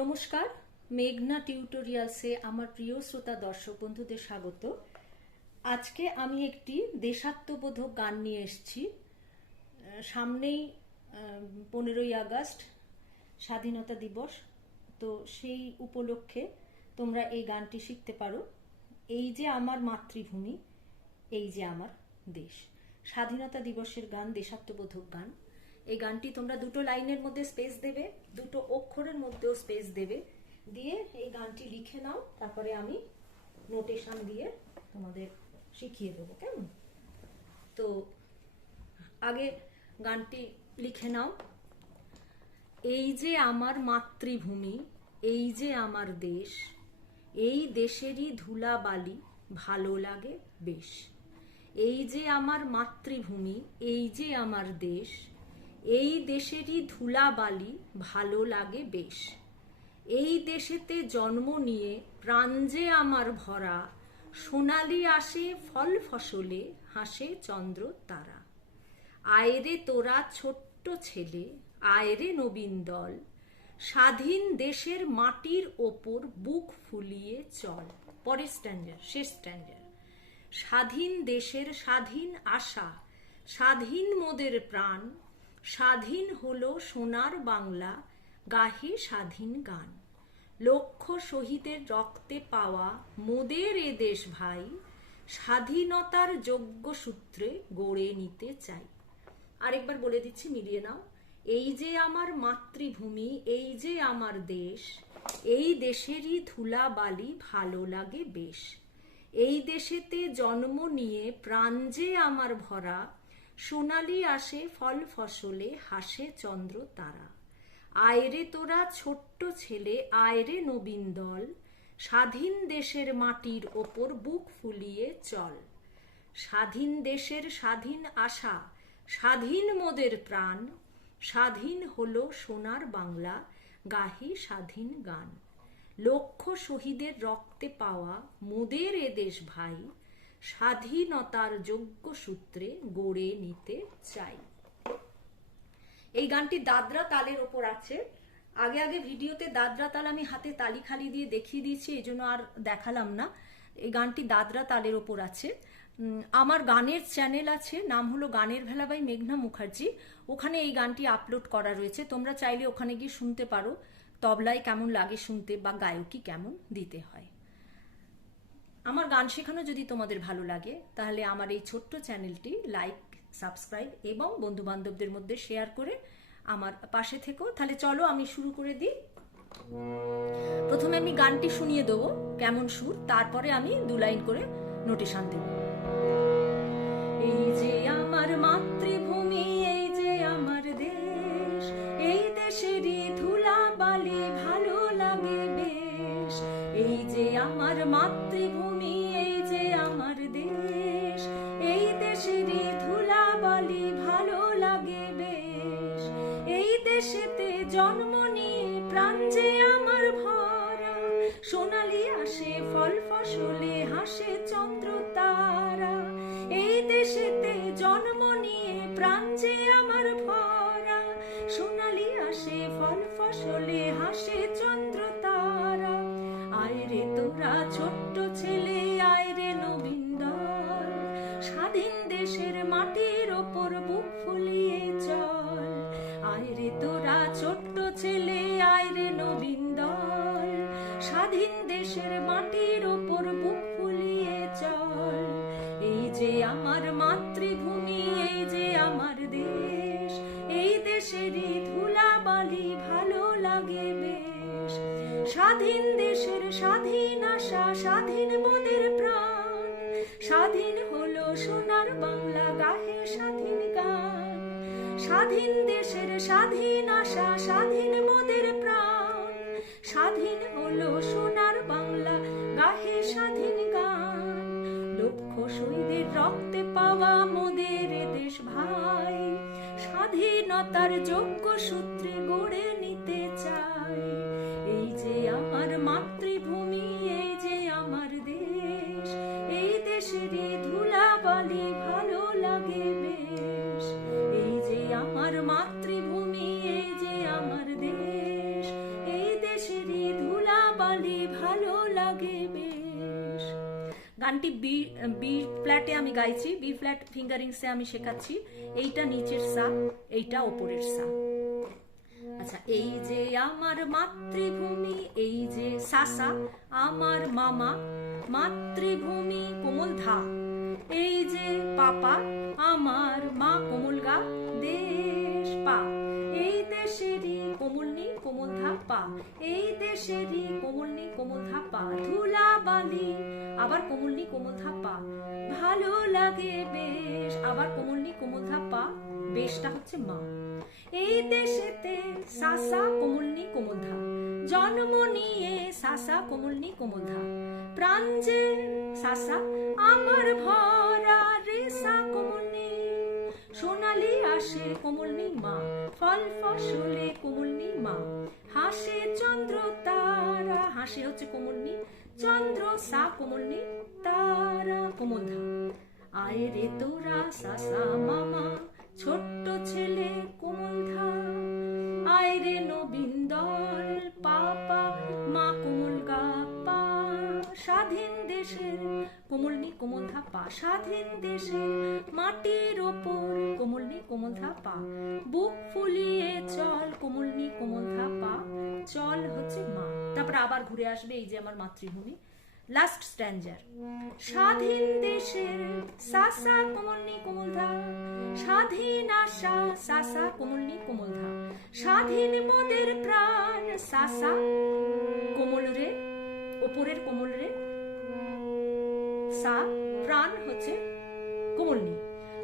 নমস্কার, মেঘনা টিউটোরিয়ালসে আমার প্রিয় শ্রোতা দর্শক বন্ধুদের স্বাগত। আজকে আমি একটি দেশাত্মবোধক গান নিয়ে এসেছি। সামনেই পনেরোই আগস্ট, স্বাধীনতা দিবস। তো সেই উপলক্ষে তোমরা এই গানটি শিখতে পারো। এই যে আমার মাতৃভূমি, এই যে আমার দেশ। স্বাধীনতা দিবসের গান, দেশাত্মবোধক গান। এই গানটি তোমরা দুটো লাইনের মধ্যে স্পেস দেবে, দুটো অক্ষরের মধ্যেও স্পেস দেবে। দিয়ে এই গানটি লিখে নাও, তারপরে আমি নোটেশন দিয়ে তোমাদের শিখিয়ে দেবো, কেমন? তো আগে গানটি লিখে নাও। এই যে আমার মাতৃভূমি, এই যে আমার দেশ, এই দেশেরই ধুলা বালি ভালো লাগে বেশ। এই যে আমার মাতৃভূমি, এই যে আমার দেশ এই দেশেরই ধুলাবালি ভালো লাগে বেশ। এই দেশেতে জন্ম নিয়ে প্রাণ যে আমার ভরা, সোনালি আসে ফল ফসলে, হাসে চন্দ্র তারা। আয়রে তোরা ছোট্ট ছেলে আয়রে নবীন দল, স্বাধীন দেশের মাটির ওপর বুক ফুলিয়ে চল। পরের স্ট্যান্ডার, শেষ স্ট্যান্ডার। স্বাধীন দেশের স্বাধীন আশা, স্বাধীন মোদের প্রাণ স্বাধীন হলো সোনার বাংলা, গাহে স্বাধীন গান। লক্ষ শহীদের রক্তে পাওয়া মোদের এ দেশ ভাই, স্বাধীনতার যোগ্য সূত্রে গড়ে নিতে চাই। আরেকবার বলে দিচ্ছি, মিলিয়ে নাও। এই যে আমার মাতৃভূমি, এই যে আমার দেশ, এই দেশেরই ধুলা বালি ভালো লাগে বেশ। এই দেশেতে জন্ম নিয়ে প্রাণ যে আমার ভরা সোনালি আসে ফল ফসলে, হাসে চন্দ্র তারা। আয়রে তোরা ছোট্ট ছেলে, আয়রে নবীন দল। স্বাধীন দেশের মাটির ওপর বুক ফুলিয়ে চল। স্বাধীন দেশের স্বাধীন আশা, স্বাধীন মোদের প্রাণ। স্বাধীন হলো সোনার বাংলা, গাহি স্বাধীন গান। লক্ষ শহীদের রক্তে পাওয়া মোদের এ দেশ ভাই। স্বাধীনতার যোগ্য সূত্রে গড়ে নিতে চাই। এই গানটি দাদরা তালের ওপর আছে। আগে আগে ভিডিওতে দাদরা তাল আমি হাতে তালি খালি দিয়ে দেখিয়ে দিয়েছি, এই জন্য আর দেখালাম না। এই গানটি দাদরা তালের ওপর আছে। আমার গানের চ্যানেল আছে, নাম হলো গানের ভেলা বাই মেঘনা মুখার্জি। ওখানে এই গানটি আপলোড করা রয়েছে। তোমরা চাইলে ওখানে গিয়ে শুনতে পারো। তবলায় কেমন লাগে শুনতে বা গায়কি কেমন দিতে হয়। আমার গান শেখানো যদি তোমাদের ভালো লাগে, তাহলে আমার এই ছোট্ট চ্যানেলটি লাইক, সাবস্ক্রাইব এবং বন্ধু বান্ধবদের মধ্যে শেয়ার করে আমার পাশে থেকো। তাহলে চলো আমি শুরু করে দিই। প্রথমে আমি গানটি শুনিয়ে দেবো, কেমন সুর, তারপরে আমি দু লাইন করে নোটিশান দেব। এই যে আমার মাতৃভূমি ফসলে হাসে চন্দ্র তারা। আয়রে তোরা ছোট্ট ছেলে আয়রে নবীন দল। স্বাধীন দেশের মাটির ওপর বুক ফুলিয়ে চল। আয়রে তোরা ছোট্ট ছেলে আয়রে নবীন দল। স্বাধীন দেশের মাটির ওপর বুক ফুলিয়ে চল। এই যে আমার মাতৃভূমি, এই যে আমার দেশ, এই দেশেরই স্বাধীন দেশের স্বাধীন আশা, স্বাধীন মোদের প্রাণ। স্বাধীন হলো সোনার বাংলা, গাহে স্বাধীন গান। স্বাধীন দেশের স্বাধীন আশা, স্বাধীন মোদের প্রাণ। স্বাধীন হলো সোনার বাংলা, গাহে স্বাধীন গান। লক্ষ শহীদের রক্তে পাওয়া মোদের দেশ ভাই। স্বাধীনতার যোগ্য সূত্রে গড়ে নিতে চাই। এই যে আমার মাতৃভূমি এই যে আমার দেশ, এই দেশেরই ধুলাবালি ভালো লাগে বেশ। এই যে আমার মাতৃভূমি, এই যে আমার দেশ, এই দেশ দেশেরই ধুলাবালি ভালো লাগে বেশ। গানটি বি বি ফ্ল্যাটে আমি গাইছি, বি ফ্ল্যাট ফিঙ্গারিংসে আমি শেখাচ্ছি। এইটা নিচের সা, এইটা ওপরের সা। আচ্ছা এই যে আমার মাতৃভূমি, এই যে সাসা, আমার মামা, মাতৃভূমি কোমল ধা। এই যে পাপা, আমার মা কোমল গা, দেশ পা। এই দেশেরই কোমলনি কোমল ধা পা। এই দেশেরই কোমলনি কোমল ধা পা। ধুলা বালি, আবার কোমলনি কোমল ধা পা। ভালো লাগে বেশ, আবার কোমলনি কোমল ধা পা। বেশটা হচ্ছে মা। এই দেশেতে সাসা কোমলনি কোমলধা জন্ম নিয়ে সাসা কোমলনি কোমলধা প্রাণ যে সাসা, আমার ভরা রেসা কোমলনি। সোনালি আসে কোমলনি মা, ফল ফসলে কোমলনি মা। হাসে চন্দ্র তারা, হাসে হচ্ছে কোমলনি, চন্দ্র সা কোমলনি তারা কোমলধা আয় রে তোরা সাসা মামা ছোট্ট ছেলে কোমল ধা আয় রে নবীন দল, পাপা, মা কোমল গা পা স্বাধীন দেশের কোমলনি কোমল ধা পা স্বাধীন দেশের মাটির ওপর কোমলনি কোমল ধা পা বুক ফুলিয়ে চল কোমলনি কোমল ধা পা চল হচ্ছে মা। তারপর আবার ঘুরে আসবে এই যে আমার মাতৃভূমি। লাস্ট স্ট্যান্ডার স্বাধীন দেশের সাসা কোমলনি কোমলধা। স্বাধীন আশা, সাসা কোমলনি কোমলধা। স্বাধীন মোদের প্রাণ, সাসা কোমল রে, ওপরের কোমল রে। সা, প্রাণ হচ্ছে কোমলনি।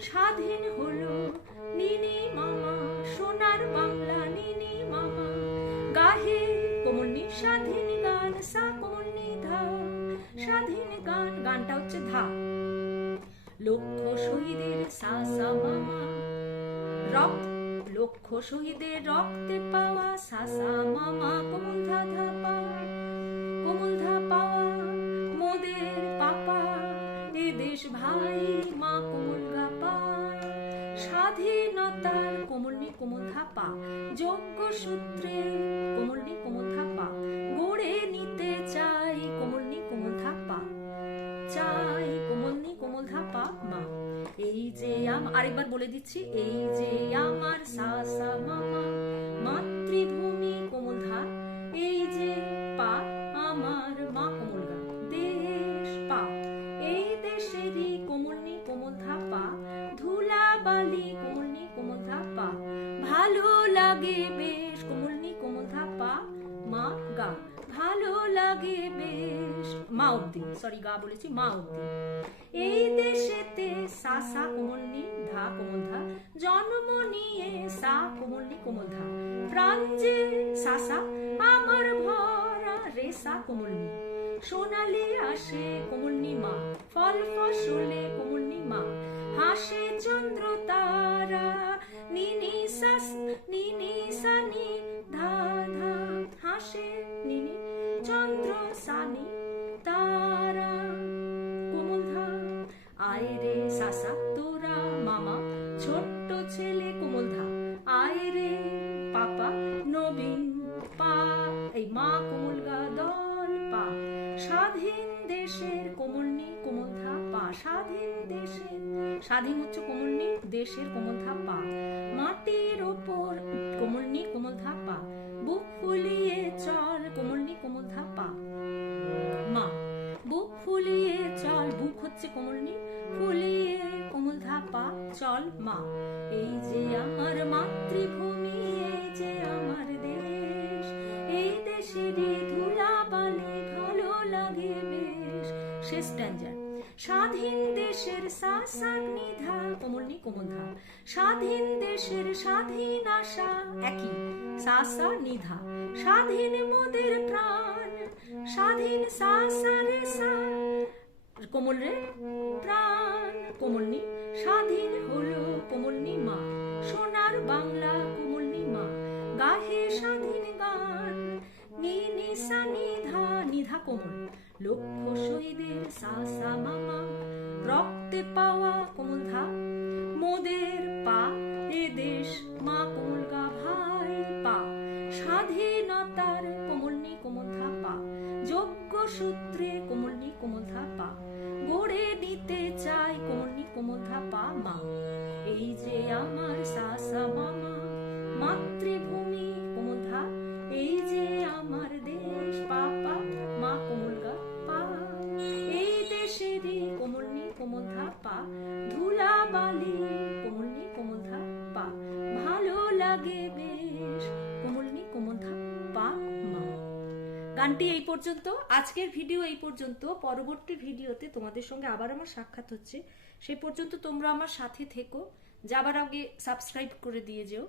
স্বাধীন হলো নিনি মামা, সোনার বাংলা নিনি মামা। গাহে কোমলনি স্বাধীন গান, সা গানটা হচ্ছে ধা। লক্ষ শহীদের সাসা মামা রক্ত লক্ষ শহীদের রক্তে পাওয়া সাসা মামা কোমল ধা ধা পা। কোমল ধা পাওয়া মোদের পাপা। এ দেশ ভাই, মা, কোমল গা পা। স্বাধীনতার কোমলনি কোমল থাপা যোগ্য সূত্রে কোমল থাপা আম আরেকবার বলে দিচ্ছি এই যে আমার সা মামা। মা সরি গা বলেছি মা এই দেশেতে সা সা কোমলনি ধা কোমল ধা জন্ম নিয়ে সা কোমলনি কোমল ধা প্রাণ যে সা সা আমার ভরা রে সা কোমলনি সোনালি আসে কোমলনি মা ফল ফসলে কোমলনি মা হাসে চন্দ্র তারা নিনি সাস নিনি সানি ধা ধা হাসে রে তোরা মামা, ছোট্ট ছেলে কোমল ধা আয় রে পাপা, নবীন পা, এই মা কোমল গা দল পা। স্বাধীন দেশের কোমলনি কোমল ধা পা, স্বাধীন দেশের, স্বাধীন হচ্ছে কোমলনি দেশের কোমল ধা পা। মাটির ওপর কোমলনি কোমল ধা পা, বুক ফুলিয়ে চল কোমলনি কোমল ধা পা। মা, বুক ফুলিয়ে চল, বুক হচ্ছে কোমলনি কোমল ধাপা চল মা। এই যে আমার মাতৃভূমি, এই যে আমার দেশ, এই দেশেরই ধুলা বালি ভালো লাগে বেশ। শেষ স্ট্যান্ডার স্বাধীন দেশের সাসাক নিধা, কোমলনি কোমলধা স্বাধীন দেশের স্বাধীন আশা, একই সাসা নিধা। স্বাধীন মোদের প্রাণ, স্বাধীন সাসা রে সা কোমল রে প্রাণ, কোমলনি, স্বাধীন হলো কোমলনি মা। সোনার বাংলা কোমলনি মা। গাহে স্বাধীন গান, নি নি সা নিধা নিধা কোমল। লক্ষ শহীদের সাসা মামা রক্তে পাওয়া কোমল ধা মোদের পা, এ দেশ মা কোমল গা ভাই পা। স্বাধীনতার কোমলনি সূত্রে কোমলনি ধাপা গড়ে দিতে চাই কোনি কোমল পা মা। এই যে আমার সাসা মামা, মাতৃভূমি গানটি এই পর্যন্ত, আজকের ভিডিও এই পর্যন্ত। পরবর্তী ভিডিওতে তোমাদের সঙ্গে আবার আমার সাক্ষাৎ হচ্ছে। সেই পর্যন্ত তোমরা আমার সাথে থেকো। যাবার আগে সাবস্ক্রাইব করে দিয়ে যেও।